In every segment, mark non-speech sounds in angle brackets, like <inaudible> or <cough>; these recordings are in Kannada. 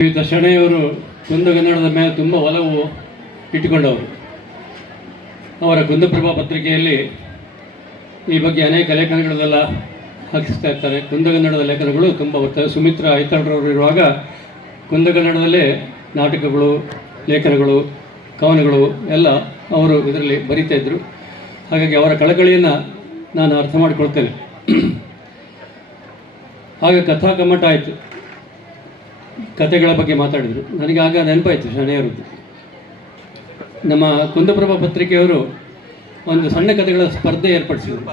ಶ್ರೀಯುತ ಶಣೆಯವರು ಕುಂದಗನ್ನಡದ ಮೇಲೆ ತುಂಬ ಒಲವು ಇಟ್ಟುಕೊಂಡವರು. ಅವರ ಕುಂದಪ್ರಭಾ ಪತ್ರಿಕೆಯಲ್ಲಿ ಈ ಬಗ್ಗೆ ಅನೇಕ ಲೇಖನಗಳನ್ನೆಲ್ಲ ಹಾಕಿಸ್ತಾ ಇರ್ತಾರೆ. ಕುಂದಗನ್ನಡದ ಲೇಖನಗಳು ತುಂಬ ಬರ್ತವೆ ಸುಮಿತ್ರ ಐತಾಳ್ರವರು ಇರುವಾಗ ಕುಂದಗನ್ನಡದಲ್ಲೇ ನಾಟಕಗಳು, ಲೇಖನಗಳು, ಕವನಗಳು ಎಲ್ಲ ಅವರು ಇದರಲ್ಲಿ ಬರಿತಾ ಇದ್ದರು ಹಾಗಾಗಿ ಅವರ ಕಳಕಳಿಯನ್ನು ನಾನು ಅರ್ಥ ಮಾಡಿಕೊಳ್ತೇನೆ. <clears throat> ಆಗ ಕಥಾ ಕಮ್ಮಟ ಆಯಿತು. ಕಥೆಗಳ ಬಗ್ಗೆ ಮಾತಾಡಿದರು. ನನಗೆ ಆಗ ನೆನಪಾಯಿತು ಶಣೆಯವರದ್ದು ನಮ್ಮ ಕುಂದಪ್ರಭಾ ಪತ್ರಿಕೆಯವರು ಒಂದು ಸಣ್ಣ ಕಥೆಗಳ ಸ್ಪರ್ಧೆ ಏರ್ಪಡಿಸಿದರು.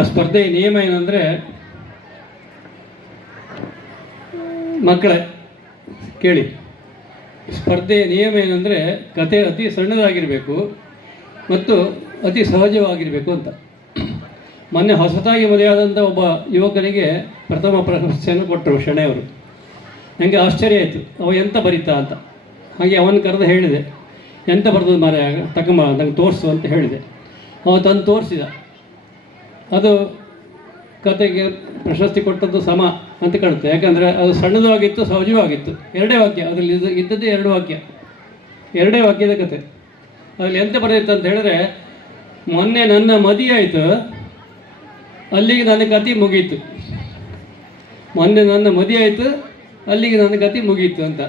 ಆ ಸ್ಪರ್ಧೆಯ ನಿಯಮ ಏನಂದರೆ, ಮಕ್ಕಳೇ, ಕೇಳಿ. ಸ್ಪರ್ಧೆಯ ನಿಯಮ ಏನಂದರೆ ಕತೆ ಅತಿ ಸಣ್ಣದಾಗಿರಬೇಕು ಮತ್ತು ಅತಿ ಸಹಜವಾಗಿರಬೇಕು ಅಂತ. ಮೊನ್ನೆ ಹೊಸದಾಗಿ ಮದುವೆಯಾದಂಥ ಒಬ್ಬ ಯುವಕನಿಗೆ ಪ್ರಥಮ ಪ್ರಶಸ್ತಿಯನ್ನು ಕೊಟ್ಟರು ಶಣೆಯವರು ನನಗೆ ಆಶ್ಚರ್ಯ ಆಯಿತು. ಅವ ಎಂತ ಬರೀತಾ ಅಂತ. ಹಾಗೆ ಅವನ ಕರೆದು ಹೇಳಿದೆ, ಎಂತ ಬರ್ತದೆ ಮರ ತಗೊಂಬ ನಂಗೆ ತೋರಿಸು ಅಂತ ಹೇಳಿದೆ. ಅವ ತಂದು ತೋರಿಸಿದ. ಅದು ಕತೆಗೆ ಪ್ರಶಸ್ತಿ ಕೊಟ್ಟದ್ದು ಸಮ ಅಂತ ಕಾಣುತ್ತೆ. ಯಾಕಂದರೆ ಅದು ಸಣ್ಣದು ಆಗಿತ್ತು ಸಹಜವೂ ಆಗಿತ್ತು ಎರಡೇ ವಾಕ್ಯ, ಅದರಲ್ಲಿ ಇದು ಇದ್ದದ್ದೇ ಎರಡು ವಾಕ್ಯ. ಎರಡೇ ವಾಕ್ಯದ ಕತೆ. ಅದರಲ್ಲಿ ಎಂತ ಬರೆದಿತ್ತು ಅಂತ ಹೇಳಿದ್ರೆ, ಮೊನ್ನೆ ನನ್ನ ಮದಿ ಆಯಿತು ಅಲ್ಲಿಗೆ ನನ್ನ ಕತೆ ಮುಗೀತು. ಮೊನ್ನೆ ನನ್ನ ಮದಿ ಆಯಿತು ಅಲ್ಲಿಗೆ ನನ್ನ ಗತಿ ಮುಗಿಯಿತು ಅಂತ.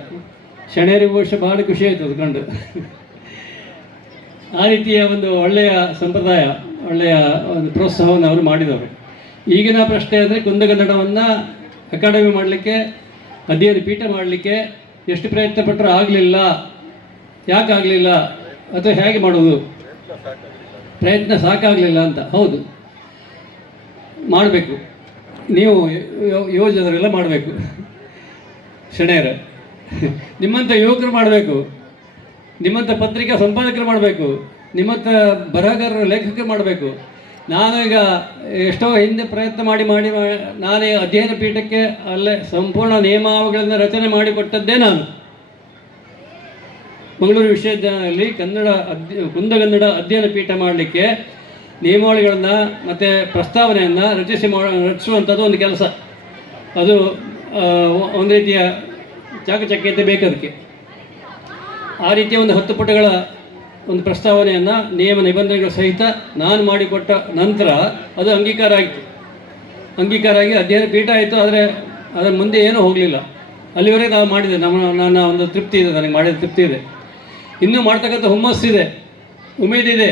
ಶಣೇರಿ ಬಹುಶಃ ಭಾಳ ಖುಷಿ ಆಯಿತು ಅದು ಕಂಡು. ಆ ರೀತಿಯ ಒಂದು ಒಳ್ಳೆಯ ಸಂಪ್ರದಾಯ, ಒಳ್ಳೆಯ ಒಂದು ಪ್ರೋತ್ಸಾಹವನ್ನು ಅವರು ಮಾಡಿದವರು. ಈಗಿನ ಪ್ರಶ್ನೆ ಅಂದರೆ ಕುಂದಗನ್ನಡವನ್ನು ಅಕಾಡೆಮಿ ಮಾಡಲಿಕ್ಕೆ, ಅಧ್ಯಯನ ಪೀಠ ಮಾಡಲಿಕ್ಕೆ ಎಷ್ಟು ಪ್ರಯತ್ನ ಪಟ್ಟರೂ ಆಗಲಿಲ್ಲ. ಯಾಕೆ ಆಗಲಿಲ್ಲ? ಅಥವಾ ಹೇಗೆ ಮಾಡೋದು ಪ್ರಯತ್ನ ಸಾಕಾಗಲಿಲ್ಲ ಅಂತ. ಹೌದು. ಮಾಡಬೇಕು. ನೀವು ಯೋ- ಯೋಜನೆಯವರೆಲ್ಲ ಮಾಡಬೇಕು. ಶಣೆಯರ ನಿಮ್ಮಂಥ ಯುವಕರು ಮಾಡಬೇಕು. ನಿಮ್ಮಂಥ ಪತ್ರಿಕಾ ಸಂಪಾದಕರು ಮಾಡಬೇಕು. ನಿಮ್ಮಂಥ ಬರಹಗಾರರು ಲೇಖಕರು ಮಾಡಬೇಕು. ನಾನು ಈಗ ಎಷ್ಟೋ ಹಿಂದೆ ಪ್ರಯತ್ನ ಮಾಡಿ ಮಾಡಿ ನಾನೇ ಅಧ್ಯಯನ ಪೀಠಕ್ಕೆ ಅಲ್ಲೇ ಸಂಪೂರ್ಣ ನಿಯಮಾವಳಿಗಳನ್ನು ರಚನೆ ಮಾಡಿಕೊಟ್ಟದ್ದೇ ನಾನು. ಮಂಗಳೂರು ವಿಶ್ವವಿದ್ಯಾಲಯದಲ್ಲಿ ಕನ್ನಡ ಅಧ್ಯ ಕುಂದಗನ್ನಡ ಅಧ್ಯಯನ ಪೀಠ ಮಾಡಲಿಕ್ಕೆ ನಿಯಮಾವಳಿಗಳನ್ನು ಮತ್ತು ಪ್ರಸ್ತಾವನೆಯನ್ನು ರಚಿಸಿ ಮಾ, ರಚಿಸುವಂಥದ್ದು ಒಂದು ಕೆಲಸ. ಅದು ಒಂದು ರೀತಿಯ ಚಾಕಚಕ್ಯತೆ ಬೇಕು ಅದಕ್ಕೆ. ಆ ರೀತಿಯ ಒಂದು ಹತ್ತು ಪುಟಗಳ ಒಂದು ಪ್ರಸ್ತಾವನೆಯನ್ನು ನಿಯಮ ನಿಬಂಧನೆಗಳ ಸಹಿತ ನಾನು ಮಾಡಿಕೊಟ್ಟ ನಂತರ ಅದು ಅಂಗೀಕಾರ ಆಯಿತು. ಅಂಗೀಕಾರ ಆಗಿ ಅಧ್ಯಯನ ಪೀಠ ಆಯಿತು, ಆದರೆ ಅದರ ಮುಂದೆ ಏನೂ ಹೋಗಲಿಲ್ಲ. ಅಲ್ಲಿವರೆಗೆ ನಾವು ಮಾಡಿದೆ, ನಮ್ಮ ನನ್ನ ಒಂದು ತೃಪ್ತಿ ಇದೆ, ನನಗೆ ಮಾಡಿದ ತೃಪ್ತಿ ಇದೆ. ಇನ್ನೂ ಮಾಡ್ತಕ್ಕಂಥ ಹುಮ್ಮಸ್ಸಿದೆ ಉಮೇದಿದೆ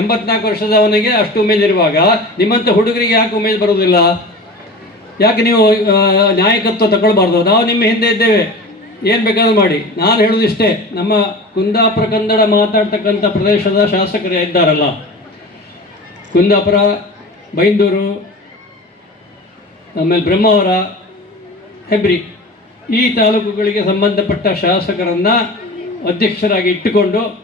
ಎಂಬತ್ನಾಲ್ಕು ವರ್ಷದವನಿಗೆ ಅಷ್ಟು ಉಮೇದಿರುವಾಗ ನಿಮ್ಮಂಥ ಹುಡುಗರಿಗೆ ಯಾಕೆ ಉಮೇದು ಬರೋದಿಲ್ಲ ಯಾಕೆ ನೀವು ನಾಯಕತ್ವ ತಗೊಳ್ಬಾರ್ದು? ನಾವು ನಿಮ್ಮ ಹಿಂದೆ ಇದ್ದೇವೆ. ಏನು ಬೇಕಾದ್ರೂ ಮಾಡಿ. ನಾನು ಹೇಳೋದು ಇಷ್ಟೇ, ನಮ್ಮ ಕುಂದಾಪುರ ಕನ್ನಡ ಮಾತಾಡ್ತಕ್ಕಂಥ ಪ್ರದೇಶದ ಶಾಸಕರು ಇದ್ದಾರಲ್ಲ. ಕುಂದಾಪುರ, ಬೈಂದೂರು, ಆಮೇಲೆ ಬ್ರಹ್ಮಾವರ, ಹೆಬ್ರಿ, ಈ ತಾಲೂಕುಗಳಿಗೆ ಸಂಬಂಧಪಟ್ಟ ಶಾಸಕರನ್ನು ಅಧ್ಯಕ್ಷರಾಗಿ ಇಟ್ಟುಕೊಂಡು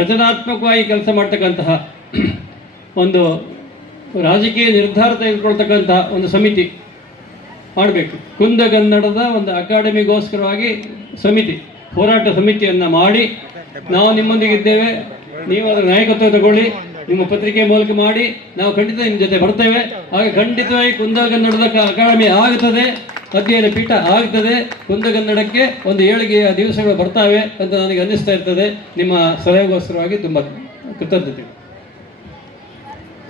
ರಚನಾತ್ಮಕವಾಗಿ ಕೆಲಸ ಮಾಡ್ತಕ್ಕಂತಹ ಒಂದು ರಾಜಕೀಯ ನಿರ್ಧಾರ ತೆಗೆದುಕೊಳ್ತಕ್ಕಂಥ ಒಂದು ಸಮಿತಿ ಮಾಡಬೇಕು. ಕುಂದಗನ್ನಡದ ಒಂದು ಅಕಾಡೆಮಿಗೋಸ್ಕರವಾಗಿ ಸಮಿತಿ, ಹೋರಾಟ ಸಮಿತಿಯನ್ನು ಮಾಡಿ ನಾವು ನಿಮ್ಮೊಂದಿಗಿದ್ದೇವೆ. ನೀವು ಅದರ ನಾಯಕತ್ವ ತಗೊಳ್ಳಿ, ನಿಮ್ಮ ಪತ್ರಿಕೆ ಮೂಲಕ ಮಾಡಿ ನಾವು ಖಂಡಿತ ನಿಮ್ಮ ಜೊತೆ ಬರ್ತೇವೆ. ಹಾಗೆ ಖಂಡಿತವಾಗಿ ಕುಂದಗನ್ನಡದ ಅಕಾಡೆಮಿ ಆಗುತ್ತದೆ ಅಧ್ಯಯನ ಪೀಠ ಆಗ್ತದೆ. ಕುಂದಗನ್ನಡಕ್ಕೆ ಒಂದು ಏಳಿಗೆಯ ದಿವಸಗಳು ಬರ್ತಾವೆ ಅಂತ ನನಗೆ ಅನ್ನಿಸ್ತಾ ಇರ್ತದೆ. ನಿಮ್ಮ ಸಲಹೆಗೋಸ್ಕರವಾಗಿ ತುಂಬ ಕೃತಜ್ಞತೆ.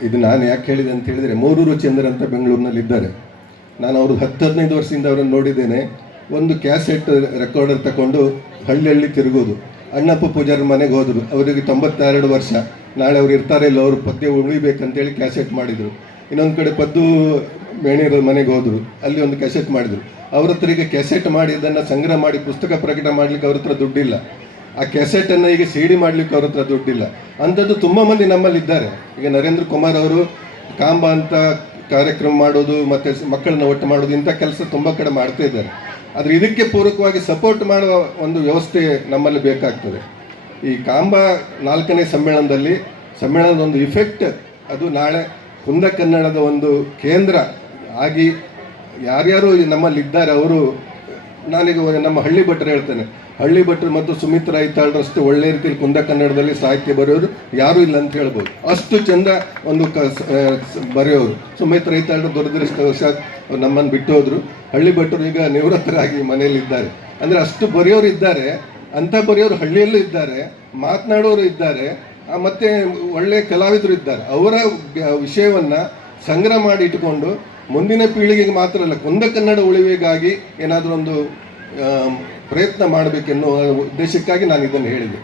ಇದು ನಾನು ಯಾಕೆ ಹೇಳಿದೆ ಅಂತ ಹೇಳಿದರೆ, ಮೂರೂರು ಚಂದ್ರ ಅಂತ ಬೆಂಗಳೂರಿನಲ್ಲಿ ಇದ್ದಾರೆ. ನಾನು ಅವರು ಹತ್ತು ಹದಿನೈದು ವರ್ಷದಿಂದ ಅವರನ್ನು ನೋಡಿದ್ದೇನೆ. ಒಂದು ಕ್ಯಾಸೆಟ್ ರೆಕಾರ್ಡರ್ ತಗೊಂಡು ಹಳ್ಳಿ ಹಳ್ಳಿ ತಿರುಗೋದು. ಅಣ್ಣಪ್ಪ ಪೂಜಾರ ಮನೆಗೆ ಹೋದರು. ಅವರಿಗೆ ತೊಂಬತ್ತೆರಡು ವರ್ಷ. ನಾಳೆ ಅವ್ರು ಇರ್ತಾರೆ ಇಲ್ಲ, ಅವರು ಪದ್ಯ ಉಳಿಬೇಕಂತೇಳಿ ಕ್ಯಾಸೆಟ್ ಮಾಡಿದರು. ಇನ್ನೊಂದು ಕಡೆ ಪದ್ದು ಮೇಣಿಯರ ಮನೆಗೆ ಹೋದರು. ಅಲ್ಲಿ ಒಂದು ಕ್ಯಾಸೆಟ್ ಮಾಡಿದರು. ಅವ್ರ ಹತ್ರ ಈಗ ಕ್ಯಾಸೆಟ್ ಮಾಡಿ ಇದನ್ನು ಸಂಗ್ರಹ ಮಾಡಿ ಪುಸ್ತಕ ಪ್ರಕಟ ಮಾಡಲಿಕ್ಕೆ ಅವ್ರ ಹತ್ರ ದುಡ್ಡಿಲ್ಲ. ಆ ಕೆಸೆಟನ್ನು ಈಗ ಸಿ ಡಿ ಮಾಡ್ಲಿಕ್ಕೆ ಅವ್ರ ಹತ್ರ ದುಡ್ಡಿಲ್ಲ. ಅಂಥದ್ದು ತುಂಬ ಮಂದಿ ನಮ್ಮಲ್ಲಿ ಇದ್ದಾರೆ ಈಗ ನರೇಂದ್ರ ಕುಮಾರ್ ಅವರು ಕಾಂಬ ಅಂತ ಕಾರ್ಯಕ್ರಮ ಮಾಡೋದು, ಮತ್ತು ಮಕ್ಕಳನ್ನ ಒಟ್ಟು ಮಾಡೋದು, ಇಂಥ ಕೆಲಸ ತುಂಬ ಕಡೆ ಮಾಡ್ತಾ ಇದ್ದಾರೆ. ಆದರೆ ಇದಕ್ಕೆ ಪೂರಕವಾಗಿ ಸಪೋರ್ಟ್ ಮಾಡುವ ಒಂದು ವ್ಯವಸ್ಥೆ ನಮ್ಮಲ್ಲಿ ಬೇಕಾಗ್ತದೆ. ಈ ಕಾಂಬ ನಾಲ್ಕನೇ ಸಮ್ಮೇಳನದಲ್ಲಿ, ಸಮ್ಮೇಳನದ ಒಂದು ಇಫೆಕ್ಟ್ ಅದು ನಾಳೆ ಕುಂದ ಕನ್ನಡದ ಒಂದು ಕೇಂದ್ರ ಆಗಿ ಯಾರ್ಯಾರು ನಮ್ಮಲ್ಲಿದ್ದಾರೆ, ಅವರು, ನಾನೀಗ ನಮ್ಮ ಹಳ್ಳಿ ಭಟ್ರು ಹೇಳ್ತೇನೆ ಹಳ್ಳಿ ಭಟ್ರು ಮತ್ತು ಸುಮಿತ್ ರೈತಾಳರಷ್ಟು ಒಳ್ಳೆ ರೀತಿಯಲ್ಲಿ ಕುಂದ ಕನ್ನಡದಲ್ಲಿ ಸಾಹಿತ್ಯ ಬರೆಯೋರು ಯಾರೂ ಇಲ್ಲ ಅಂತ ಹೇಳ್ಬೋದು. ಅಷ್ಟು ಚಂದ ಒಂದು ಕ ಬರೆಯೋರು. ಸುಮಿತ್ ರೈತಾಳರು ದುರದೃಷ್ಟವಶಾತ್ ಅವ್ರು ನಮ್ಮನ್ನು ಬಿಟ್ಟು ಹೋದ್ರು ಹಳ್ಳಿ ಭಟ್ರು ಈಗ ನಿವೃತ್ತರಾಗಿ ಮನೆಯಲ್ಲಿದ್ದಾರೆ. ಅಂದರೆ ಅಷ್ಟು ಬರೆಯೋರು ಇದ್ದಾರೆ. ಅಂಥ ಬರೆಯೋರು ಹಳ್ಳಿಯಲ್ಲೂ ಇದ್ದಾರೆ. ಮಾತನಾಡೋರು ಇದ್ದಾರೆ. ಮತ್ತು ಒಳ್ಳೆಯ ಕಲಾವಿದರು ಇದ್ದಾರೆ. ಅವರ ವಿಷಯವನ್ನು ಸಂಗ್ರಹ ಮಾಡಿ ಇಟ್ಟುಕೊಂಡು ಮುಂದಿನ ಪೀಳಿಗೆಗೆ ಮಾತ್ರ ಅಲ್ಲ, ಕುಂದ ಕನ್ನಡ ಉಳಿವಿಗಾಗಿ ಏನಾದರೂ ಒಂದು ಪ್ರಯತ್ನ ಮಾಡಬೇಕೆನ್ನುವ ಉದ್ದೇಶಕ್ಕಾಗಿ ನಾನು ಇದನ್ನು ಹೇಳಿದೆ.